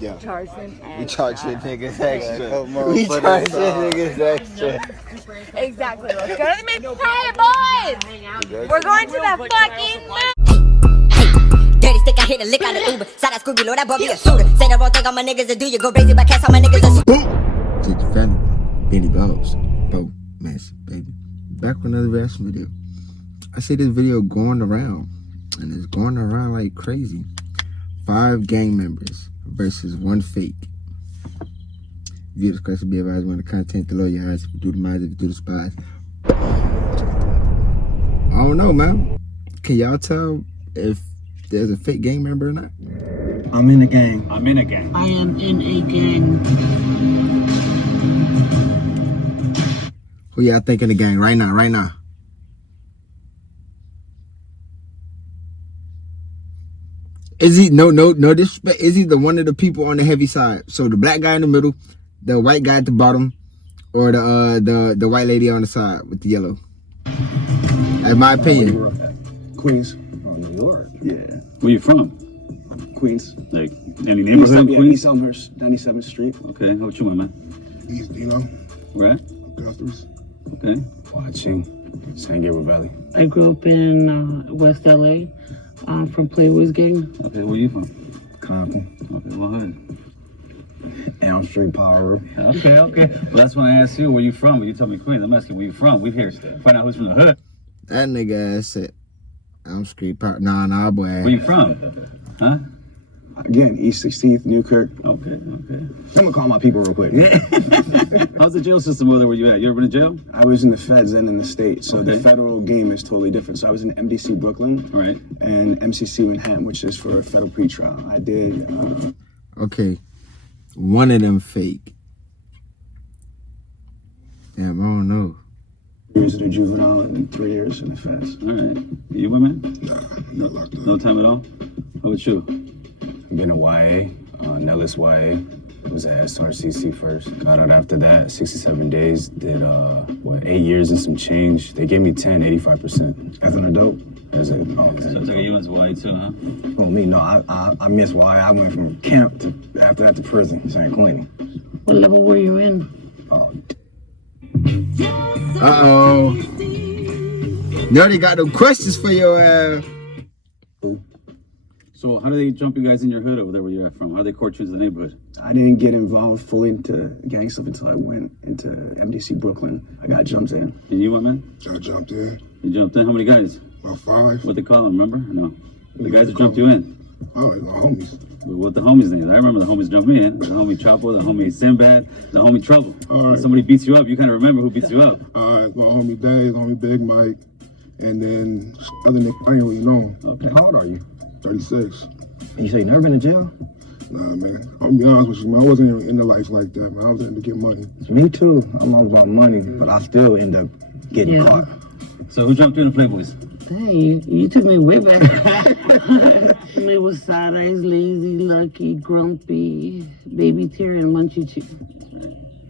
Yeah. Charge them extra. We charge the niggas extra. We charge the niggas extra. Exactly. Let's go to the mix. Hey, boys! We're going to the fucking moon. Dirty stick, I hit a lick out of Uber. Side of Scooby, Lord, that boy be a shooter. Say the wrong thing on my niggas to do. You go crazy, but cast all my niggas to Jig Family, Benny Bows, Bo Mess, baby. Back with another reaction video. I see this video going around, and it's going around like crazy. 5 gang members versus 1 fake. View discretion, be advised when the content, the lower your eyes, if you do the minds, if you do the spies. I don't know, man. Can y'all tell if there's a fake gang member or not? I'm in a gang. I'm in a gang. I am in a gang. Who y'all think in the gang right now, right now? Is he, no disrespect, is he the one of the people on the heavy side? So the black guy in the middle, the white guy at the bottom, or the white lady on the side with the yellow? That's my opinion. Queens. Oh, New York. Yeah. Where you from? Queens. Like, any neighborhood in Queens? East Elmhurst, 97th Street. Okay, how about you, my man? East, you know, Right? Guthrie's. Okay. Watching San Gabriel Valley. I grew up in West LA, from Playboy's gang. Okay, where you from? Compton. Okay, well, hood. Elm Street, Power Road. Okay. Well, that's when I asked you where you from. When you told me Queens, I'm asking where you from. We're here to find out who's from the hood. That nigga ass said, I'm street power. Nah, boy. Where you from? Huh? Again, East 16th, Newkirk. Okay. I'm gonna call my people real quick. How's the jail system over there where you at? You ever been in jail? I was in the feds and in the state, so Okay. the federal game is totally different. So I was in MDC Brooklyn All right. and MCC Manhattan, which is for federal pretrial. I did. Okay, one of them fake. Damn, I don't know. Years in the juvenile and 3 years in the feds. All right. You women? Nah, not locked up. No time at all? How about you? Been a YA, Nellis YA. Was at SRCC first. Got out after that, 67 days. Did 8 years and some change. They gave me 10, 85%. As an adult? As a So it's like a UNSY too, huh? Oh me, no, I missed YA. I went from camp to after that to prison, San Quentin. What level were you in? Uh-oh. They already got them questions for your ass. So how do they jump you guys in your hood over there where you're from? How do they court you into the neighborhood? I didn't get involved fully into gang stuff until I went into MDC Brooklyn. I got jumped in. And you what, man? I jumped in. You jumped in? How many guys? About 5. What they call them, remember? No. The guys that jumped you in. Oh, my homies. What the homies names? I remember the homies jumped me in. The homie Chapo, the homie Sinbad, the homie Trouble. All right. When somebody beats you up, you kind of remember who beats you up. My homie Dave, homie Big Mike, and then other nigga, I ain't really know him. Okay. How old are you? 36. You say you never been in jail? Nah, man. I'm gonna be honest with you, man. I wasn't in the life like that, man. I was in to get money. Me too. I'm all about money, but I still end up getting caught. So who jumped you in the Playboys? Hey, you took me way back. It was Side Eyes, Lazy, Lucky, Grumpy, Baby Tear, and Munchie Chew.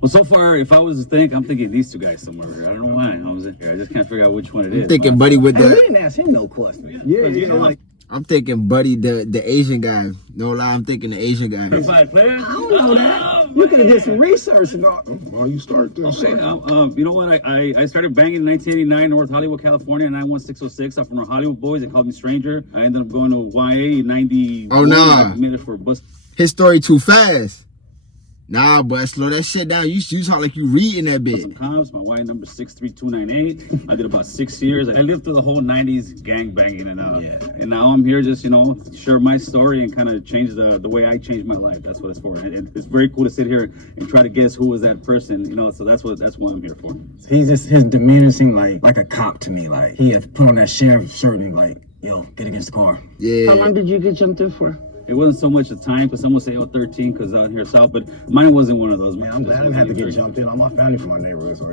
Well, so far, if I was to think, I'm thinking these 2 guys somewhere here. I don't know why I was in here. I just can't figure out which one it is. I'm thinking Buddy with Hey, we the... didn't ask him no questions. Yeah, You know what? I'm thinking Buddy, the Asian guy. No lie, I'm thinking the Asian guy. Certified player? I don't know that. You could have did some research. Well, you start this. Okay, you know what? I started banging in 1989, North Hollywood, California, 91606. I'm from the Hollywood Boys. They called me Stranger. I ended up going to YA 90. Oh, nah. I made it for a bus. His story too fast. Nah, but slow that shit down. You talk like you reading that bit. Some cops. My YA number 63298. I did about 6 years. I lived through the whole 90s gang banging and and now I'm here just, share my story and kind of change the way I changed my life. That's what it's for. And it's very cool to sit here and try to guess who was that person, so that's what I'm here for. His demeanor seemed like a cop to me. Like he had to put on that sheriff shirt and be like, yo, get against the car. Yeah. How long did you get jumped in for? It wasn't so much the time, because some would say, 13, because out here south, but mine wasn't one of those. Man, I'm glad I didn't have to get jumped in. All my family from my neighborhood, so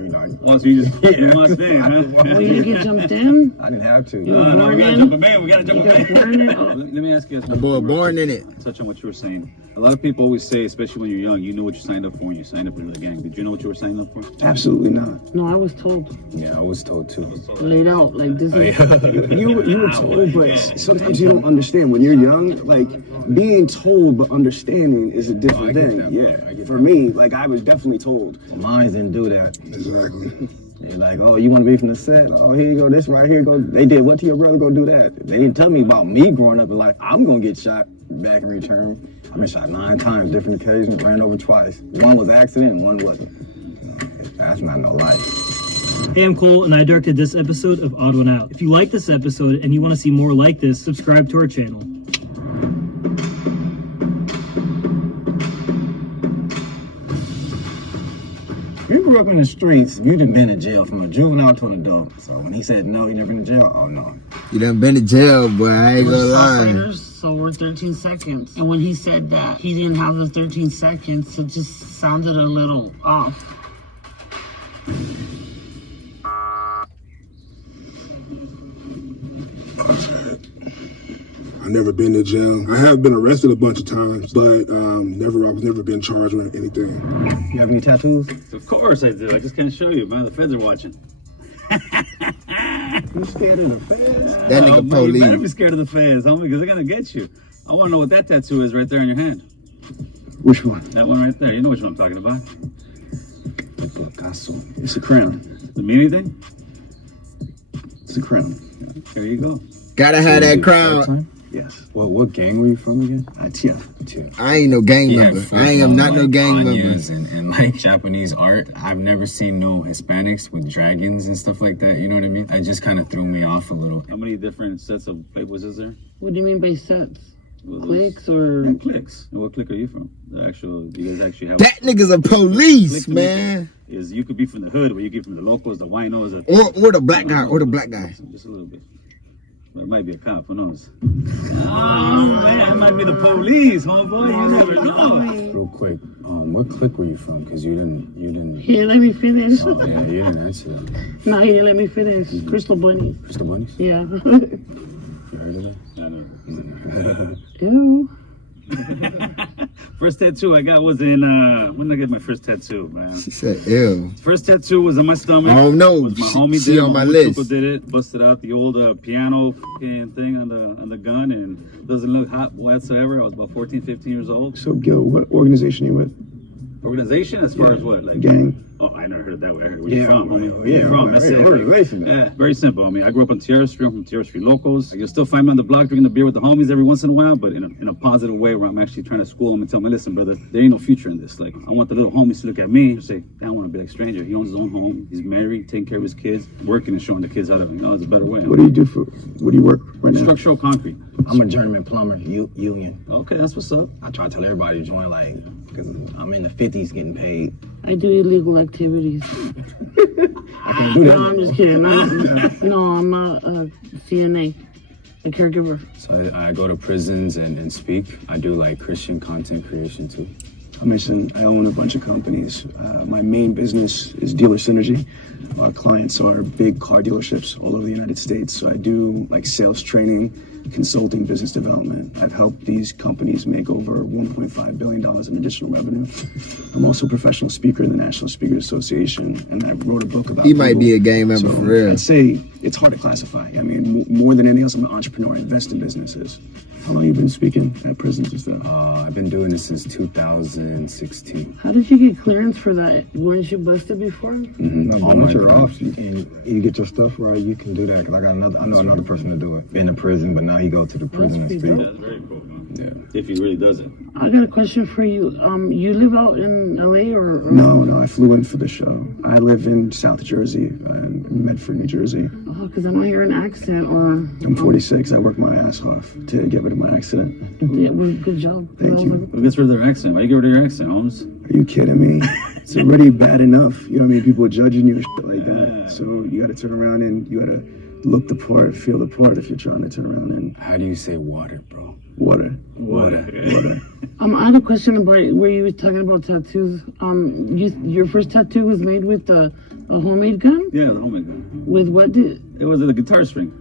Once you just walked in, huh? Oh, you didn't get jumped in? I didn't have to. You were No, born we gotta in? jump a man. We gotta jump a You got man. born in? Oh. Let me ask you A boy born in it. Touch on what you were saying. A lot of people always say, especially when you're young, you know what you signed up for when you signed up into the gang. Did you know what you were signing up for? Absolutely not. No, I was told. Yeah, I was told too. Laid out like this is. You were told, but sometimes you don't understand. When you're young, like being told but understanding is a I different get thing. that, Yeah, bro. I get for that. me, like I was definitely told. Mine didn't do that. Exactly. They're like, oh, you want to be from the set? Oh, here you go. This right here. Go. They did what to your brother? Go do that. They didn't tell me about me growing up in life. I'm gonna get shot back in return. I've been shot 9 times, different occasions. Ran over twice. One was accident, and one wasn't. That's not no life. Hey, I'm Cole, and I directed this episode of Odd One Out. If you like this episode and you want to see more like this, subscribe to our channel. You grew up in the streets. You done been in jail from a juvenile to an adult. So when he said no, you never been in jail. Oh no. You done been to jail, boy. I ain't gonna lie. Operators, so we're 13 seconds. And when he said that he didn't have the 13 seconds, it just sounded a little off. I never been to jail. I have been arrested a bunch of times, but I was never been charged with anything. You have any tattoos? Of course I do. I just can't show you, man. The feds are watching. You scared of the feds? That nigga You better be police. scared of the feds, homie, because they're gonna get you. I want to know what that tattoo is right there on your hand. Which one? That one right there. You know which one I'm talking about. Picasso. It's a crown. Does it mean anything? It's a crown. There you go. Gotta have that That crown. time? Yes. What gang were you from again? TF. I ain't no gang member. I ain't not no gang member. And like Japanese art. I've never seen no Hispanics with dragons and stuff like that. You know what I mean? It just kind of threw me off a little. How many different sets of labels is there? What do you mean by sets? Was Clicks or? Yeah, clicks. And what clique are you from? The actual, you guys actually have. That nigga's a police, Click man. Is you could be from the hood, or you get from the locals, the winos, Or the black guy, or the black guy. Just a little bit. But it might be a cop. Who knows? Oh man, it might be the police, homeboy. You never know. Real quick, what clique were you from? Because you didn't. He didn't let me finish. Oh, yeah, you didn't answer that. No, he didn't let me finish. Crystal Bunny. Crystal Bunnies? Yeah. You heard of that? I know. Ew. First tattoo I got was in when did I get my first tattoo, man? She said, ew. First tattoo was on my stomach. I don't know. Was my homie She did it, on my homie list. Tuco did it, busted out the old piano fucking thing on the gun, and doesn't look hot whatsoever. I was about 14, 15 years old. So, Gil, what organization you with? Organization as far as what? Like Gang. Oh, I never heard that way. I heard where you Yeah, from. well, Where you yeah, from? well, That's yeah, it. organization, man. Yeah, very simple. I mean, I grew up on Tierra Street. I'm from Tierra Street locals. You'll still find me on the block drinking the beer with the homies every once in a while, but in a positive way where I'm actually trying to school them and tell them, listen, brother, there ain't no future in this. Like, I want the little homies to look at me and say, I don't want to be like a stranger. He owns his own home. He's married, taking care of his kids, working and showing the kids how to, there's a better way. What do you do for? What do you work right now? Structural concrete. I'm a journeyman plumber, union. Okay, that's what's up. I try to tell everybody to join, like, because I'm in the 50s getting paid. I do illegal activities. I can't do that. No, I'm just kidding. I'm not a CNA, a caregiver. So I go to prisons and speak. I do like Christian content creation too. I mentioned I own a bunch of companies. My main business is Dealer Synergy. Our clients are big car dealerships all over the United States. So I do like sales training, consulting, business development. I've helped these companies make over $1.5 billion in additional revenue. I'm also a professional speaker in the National Speakers Association, and I wrote a book about He might people. be a gang member for real. I'd say it's hard to classify. I mean, more than anything else, I'm an entrepreneur. I invest in businesses. How long have you been speaking at prisons and stuff? I've been doing this since 2016. How did you get clearance for that? Weren't you busted before? No, once you're off and you get your stuff right, you can do that. Cause I know another person to do it. Been in prison, but now he go to the prison and pretty speak. That's very cool, man. Yeah. If he really does it. I got a question for you. You live out in LA or? No, I flew in for the show. I live in South Jersey, in Medford, New Jersey. Oh, because I don't hear an accent or. I'm 46. I work my ass off to get rid of my accident. Yeah, well, good job. Thank you. Who gets rid of their accent? Why you get rid of your accent, Holmes? Are you kidding me? It's already bad enough. You know what I mean? People judging you and shit like that. So you got to turn around and you got to look the part, feel the part if you're trying to turn around and How do you say water, bro? water. Water. I had a question about where you were talking about tattoos. Your first tattoo was made with a homemade gun? Yeah, the homemade gun. With what did? It was a guitar string.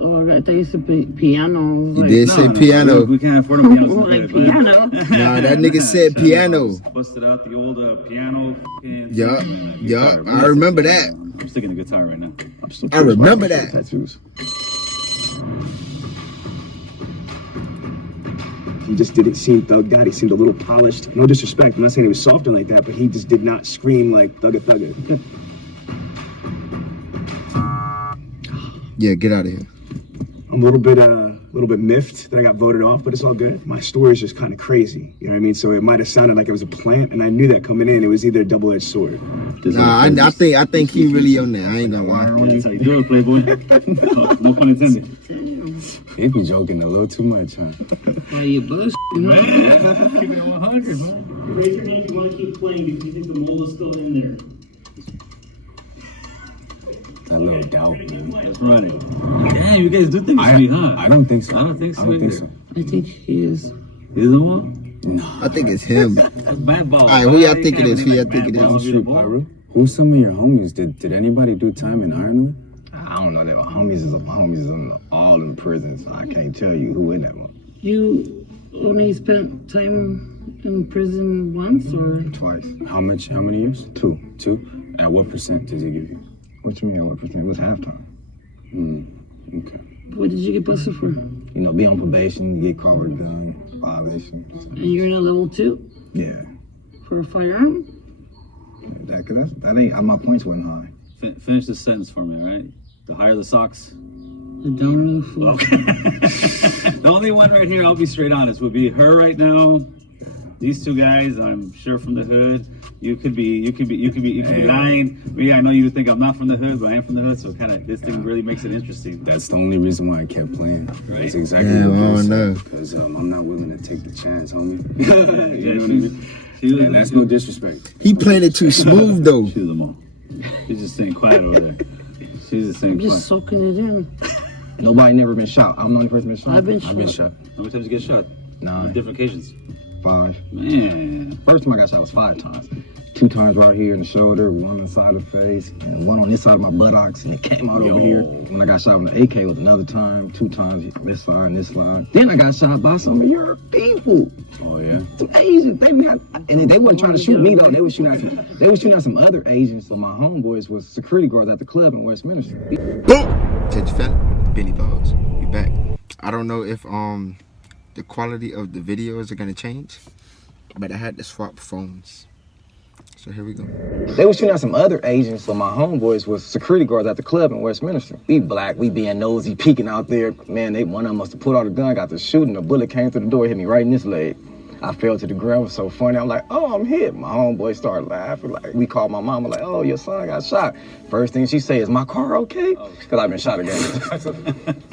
Oh, I thought you said piano. He did say piano. We can't afford a piano. Oh, like piano. Nah, that nigga said piano. Busted out the old piano. Yup. I remember that. I'm sticking the guitar right now. I'm still I remember that. tattoos. He just didn't seem thugged out. He seemed a little polished. No disrespect. I'm not saying he was soft and like that, but he just did not scream like thugga. Yeah, get out of here. I'm a little bit miffed that I got voted off, but it's all good. My story is just kind of crazy. You know what I mean? So it might have sounded like it was a plant, and I knew that coming in. It was either a double-edged sword. Nah, I think he really on that. I ain't gonna lie. That's how you do it, Playboy. no pun intended. He be joking a little too much, huh? Why you bullshit? Man, keeping it 100, man. Raise your hand if you want to keep playing because you think the mole is still in there. That little doubt, man. That's right. Damn, you guys do think it's me, huh? I don't think so. I don't think so. I don't think either. so. I think he is. He's the one? No. I think it's him. That's bad ball. All right, who y'all think it is? Who y'all think it is? Shoot, Pyro. Who's some of your homies? Did anybody do time in Ironwood? I don't know. That homies is all in prison, so I can't tell you who in that one. You only spent time in prison once, or? Twice. How many years? 2. 2? At what percent does he give you? What you mean? What percent? It was halftime. Okay. What did you get busted for? You know, be on probation, get caught with a gun, violation. And you're in a level 2 Yeah. for a firearm? That ain't, my points wasn't high. Finish the sentence for me, all right? The higher the socks. The dumb fool. Okay. The only one right here, I'll be straight honest, would be her right now. These two guys, I'm sure from the hood. You could be lying. Me, I know you think I'm not from the hood, but I am from the hood, so kind of this thing really makes it interesting. That's the only reason why I kept playing. Right. That's exactly Yeah, what I I don't know. Because I'm not willing to take the chance, homie. Yeah, You know what I mean? And that's no disrespect. He played it too smooth though. She's them all. She's just staying quiet over there. She's just staying I'm quiet. just soaking it in. Nobody never been shot. I'm the only person been shot. I've been shot. I've been shot. How many times you get shot? 9. Different occasions. 5. Man. First time I got shot was 5 times. 2 times right here in the shoulder, 1 on the side of the face, and 1 on this side of my buttocks, and it came out over here. When I got shot with an AK was another time, 2 times this side and this side. Then I got shot by some of your people. Oh yeah. Some Asians. They wasn't trying to shoot me though. They was shooting at some other Asians. So my homeboys was security guards at the club in Westminster. Boom! Catch you fella. Billy Balls. We back. I don't know if the quality of the videos are gonna change, but I had to swap phones. So here we go. They was shooting at some other Asians, so my homeboys was security guards at the club in Westminster. We black, we being nosy, peeking out there. Man, one of them must have pulled out a gun, got to shooting, a bullet came through the door, hit me right in this leg. I fell to the ground, it was so funny. I'm like, oh, I'm hit. My homeboy started laughing. Like, we called my mama, like, oh, your son got shot. First thing she say, is my car okay? Because I've been shot again.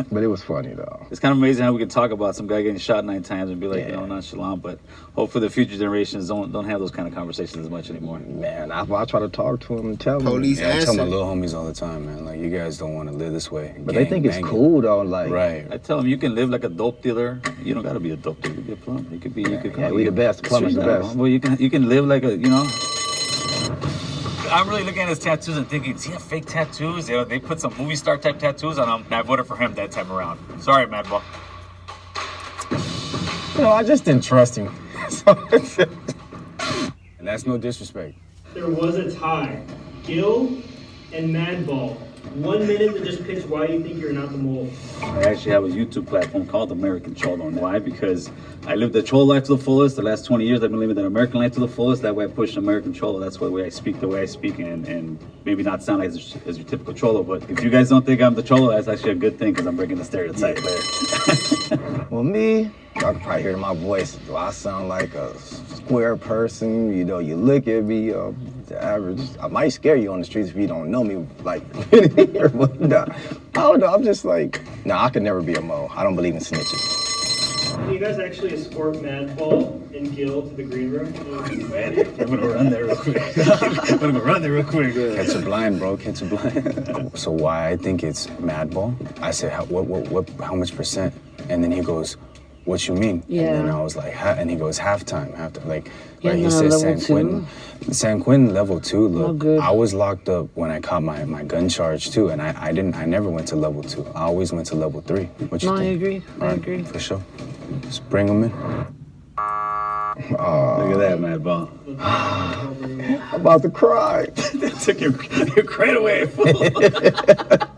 But it was funny, though. It's kind of amazing how we can talk about some guy getting shot 9 times and be like, you know, nonchalant, but hopefully the future generations don't have those kind of conversations as much anymore. Man, I try to talk to them and tell them. Police I tell my answer. little homies all the time, man. Like, you guys don't want to live this way. But they think it's cool, though. Like, Right. I tell them you can live like a dope dealer. You don't got to be a dope dealer. You can be a plumber. You could be. yeah, we the best. Plumbers the best. Well, you can live like a, you know. I'm really looking at his tattoos and thinking, does he have fake tattoos? You know, they put some movie star type tattoos on him. And I voted for him that time around. Sorry, Madball. You know, I just didn't trust him. And that's no disrespect. There was a tie. Gil and Madball. 1 minute to just pitch why you think you're not the mole. I actually have a YouTube platform called American Cholo. And why? Because I lived the Cholo life to the fullest. The last 20 years, I've been living that American life to the fullest. That way I push American Cholo. That's the way I speak, and maybe not sound like as your typical Cholo. But if you guys don't think I'm the Cholo, that's actually a good thing because I'm breaking the stereotype there. Well, me, y'all can probably hear my voice. Do I sound like a square person? You know, you look at me, the average. I might scare you on the streets if you don't know me, like, here, but nah, I don't know. I'm just like, I could never be a mo. I don't believe in snitches. Can you guys actually escort Madball and Gil to the green room? I'm gonna run there real quick. Catch a blind, bro. Catch a blind. So why I think it's Madball? I said, how much percent? And then he goes, what you mean? Yeah. And then I was like, and he goes, halftime. Like, Yeah, right, he no, said level San 2. Quentin. San Quentin level 2. Look, Oh, good. I was locked up when I caught my gun charge too, and I never went to level 2. I always wwent to level 3. What you No, I think? agree. I All right, agree. For sure. Just bring them in. Look at that, Madball. I'm about to cry. That took your credit away.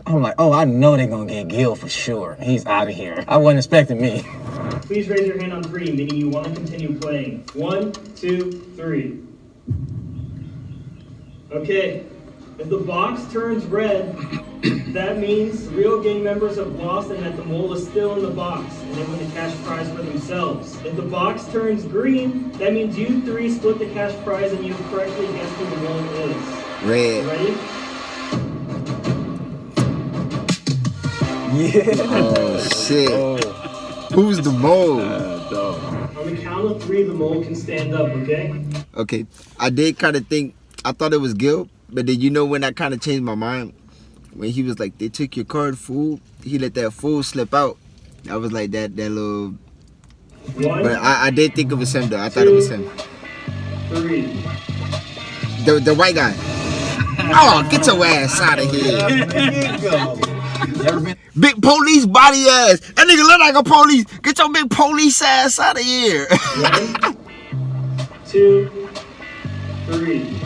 I'm like, oh, I know they're gonna get Gil for sure. He's out of here. I wasn't expecting me. Please raise your hand on 3, meaning you want to continue playing. 1, 2, 3. Okay. If the box turns red, that means real gang members have lost and that the mole is still in the box, and they win the cash prize for themselves. If the box turns green, that means you 3 split the cash prize and you correctly guessed who the mole is. Red. Ready? Yeah. Oh shit. Who's the mole? On the count of 3, the mole can stand up, okay? Okay, I did kind of think, I thought it was Gil, but then you know when I kind of changed my mind? When he was like, they took your card, fool. He let that fool slip out. I was like, that little... 1, But I did think it was him though. I thought it was him. 3. The white guy. Oh, get your ass out of here. Big police body ass. That nigga look like a police. Get your big police ass out of here. 1, 2, 3.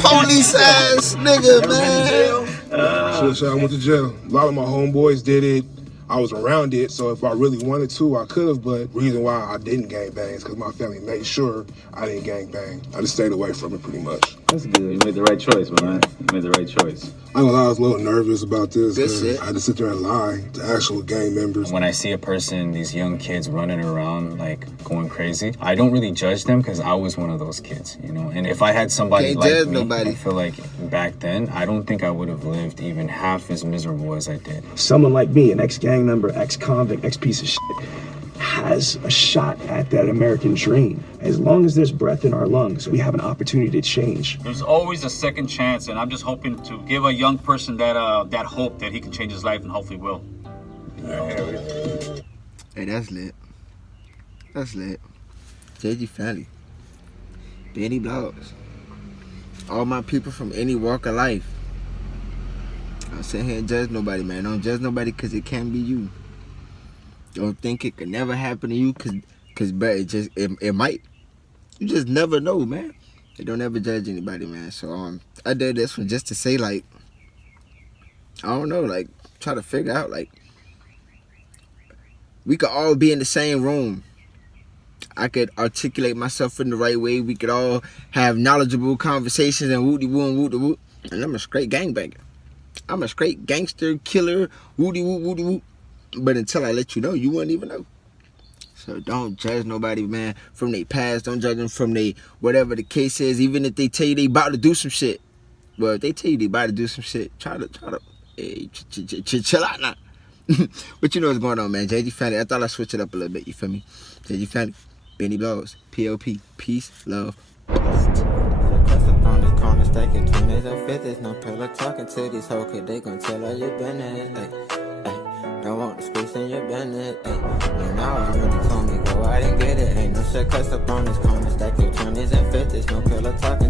Police ass nigga, man. So I went to jail. A lot of my homeboys did it. I was around it, so if I really wanted to, I could have, but reason why I didn't gangbang is because my family made sure I didn't gangbang. I just stayed away from it pretty much. That's good. You made the right choice, man. You made the right choice. I ain't gonna lie, I was a little nervous about this. Good 'cause shit. I had to sit there and lie to actual gang members. When I see a person, these young kids running around like going crazy, I don't really judge them because I was one of those kids, you know. And if I had somebody Can't like judge me, nobody. I feel like back then, I don't think I would have lived even half as miserable as I did. Someone like me, an ex-gang member, ex-convict, ex-piece of shit, has a shot at that American dream. As long as there's breath in our lungs, we have an opportunity to change. There's always a second chance, and I'm just hoping to give a young person that that hope that he can change his life, and hopefully will. Hey, that's lit. That's lit. JG Family. Benny Blogs. All my people from any walk of life. Don't sit here and judge nobody, man. Don't judge nobody because it can't be you. Don't think it could never happen to you because but it might. You just never know, man. They don't ever judge anybody, man. So I did this one just to say, like, I don't know, like, try to figure out, like, we could all be in the same room. I could articulate myself in the right way. We could all have knowledgeable conversations and woody-woo and woody-woo. And I'm a straight gangbanger. I'm a straight gangster, killer, woody-woo, woody-woo. But until I let you know, you wouldn't even know. So don't judge nobody, man, from their past. Don't judge them from their whatever the case is. Even if they tell you they about to do some shit. Well, if they tell you they about to do some shit, try to hey, chill out now. But you know what's going on, man. JG Family. I thought I'd switch it up a little bit. You feel me? JG Family. Benny Blogs. PLP. Peace. Love. Stacking 20s or 50s, no pillow talking to these hoes, cause they gon' tell all your business, don't want the space in your business, when I was really told me go out and get it, ain't no shit cuss up on this corner, stacking 20s and 50s, no pillow talking